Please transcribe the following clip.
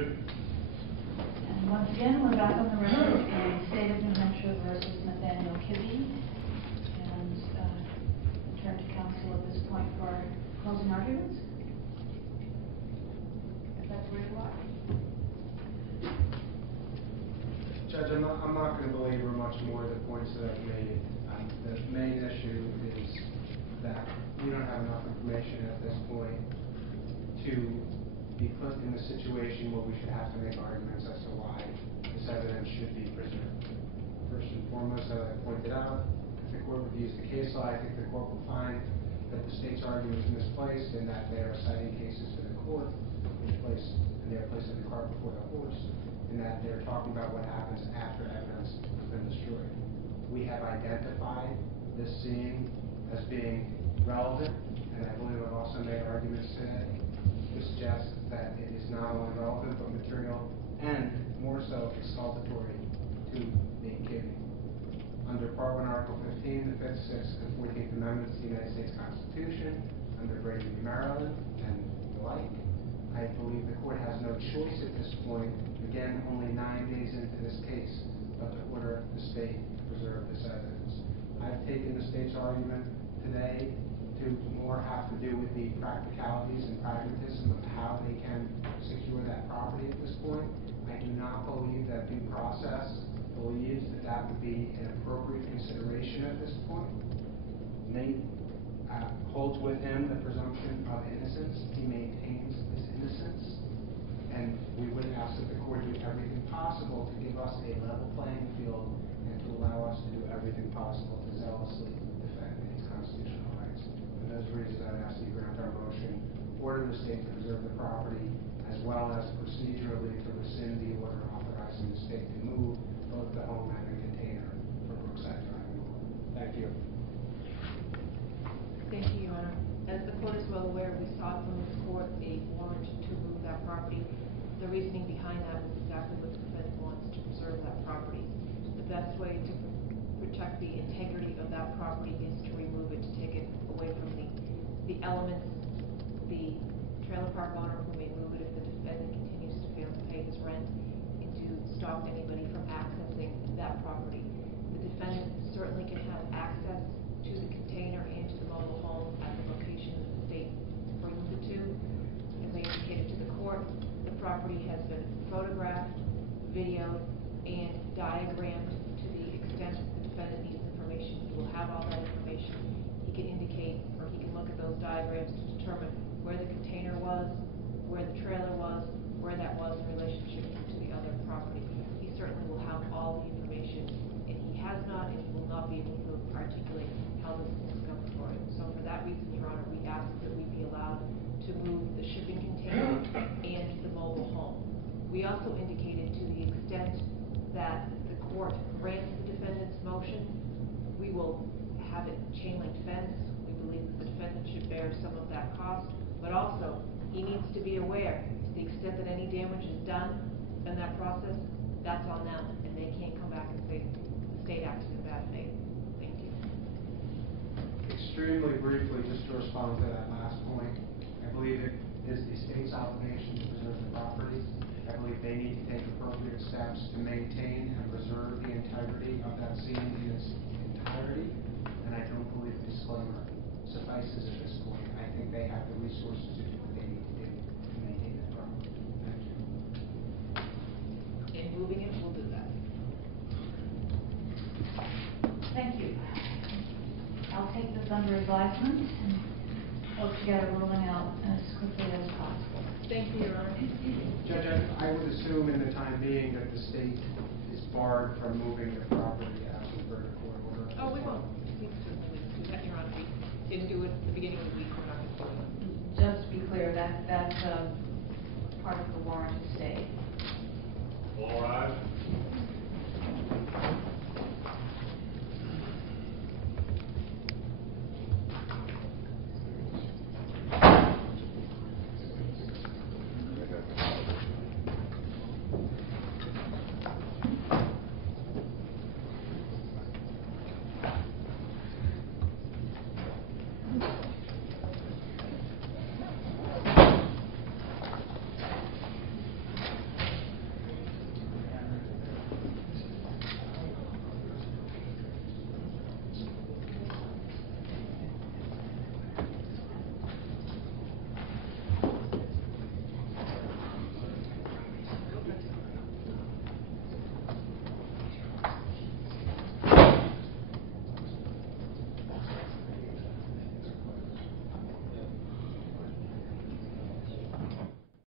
David. And once again, we're back on the record in State of New Hampshire versus Nathanial Kibby. And turn to counsel at this point for closing arguments. If that's where you are. Judge, I'm not going to belabor much more of the points that I've made. The main issue is that we don't have enough information at this point to be put in the situation where we should have to make arguments as to why this evidence should be preserved. First and foremost, as I pointed out, if the court reviews the case law, I think the court will find that the state's argument is misplaced and that they are citing cases to the court, and they're placing the cart before the horse, and that they're talking about what happens after evidence has been destroyed. We have identified this scene as being relevant, and I believe I've also made arguments today to suggest that it is not only relevant but material and more so exculpatory to Nate Kibby. Under Part 1, Article 15, the 5th, 6th, and 14th Amendments to the United States Constitution, under Brady v. Maryland, and the like, I believe the court has no choice at this point, again, only 9 days into this case, but to order the state to preserve this evidence. I've taken the state's argument today to more have to do with the practicalities and pragmatism of how they can secure that property at this point. I do not believe that due process believes that that would be an appropriate consideration at this point. Nate holds with him the presumption of innocence. He maintains his innocence. And we would ask that the court do everything possible to give us a level playing field and to allow us to do everything possible to zealously defend its constitutional rights. For those reasons, I'd ask you to grant our motion, order the state to preserve the property, as well as procedurally to rescind the order authorizing the state to move both the home and the container from Brookside Drive. Thank you. Thank you, Your Honor. As the court is well aware, we sought from this court a warrant to move that property. The reasoning behind that was exactly what the defense wants, to preserve that property. The best way to protect the integrity of that property is to remove it, to take it away from the elements, the trailer park owner who may move it if the defendant continues to fail to pay his rent, and to stop anybody from accessing that property. The defendant certainly can have access to the container and to the mobile home at the location that the state brings it to. As I indicated to the court, the property has been photographed, videoed, and diagrammed to the extent that the defendant needs information. He will have all that information. He can indicate, or he can look at those diagrams to determine where the container was, where the trailer was, where that was in relationship to the other property. He certainly will have all the information, and he has not, and he will not be able to articulate how this is discovered for him. So for that reason, Your Honor, we ask that we be allowed to move the shipping container and the mobile home. We also indicated to the extent that the court grants the defendant's motion, we will have it chain link fence. We believe that the defendant should bear some of that cost, but also he needs to be aware, to the extent that any damage is done in that process, that's on them, and they can't come back and say the state acted in bad faith. Thank you. Extremely briefly, just to respond to that last point, I believe it is the state's obligation to preserve the property. I believe they need to take appropriate steps to maintain and preserve the integrity of that scene in its entirety, and I don't believe the disclaimer suffices at this point. I think they have the resources to do what they need to do to maintain that property. Thank you. In moving it, we'll do that. Thank you. I'll take this under advisement and hope to get a ruling out as quickly as possible. Thank you, Your Honor. Judge, I would assume in the time being that the state is barred from moving the property absent further court order. Oh, we won't. We certainly do that, Your Honor. We didn't do it at the beginning of the week. We're not going to do it. Just to be clear, that's part of the warrant to stay. All rise.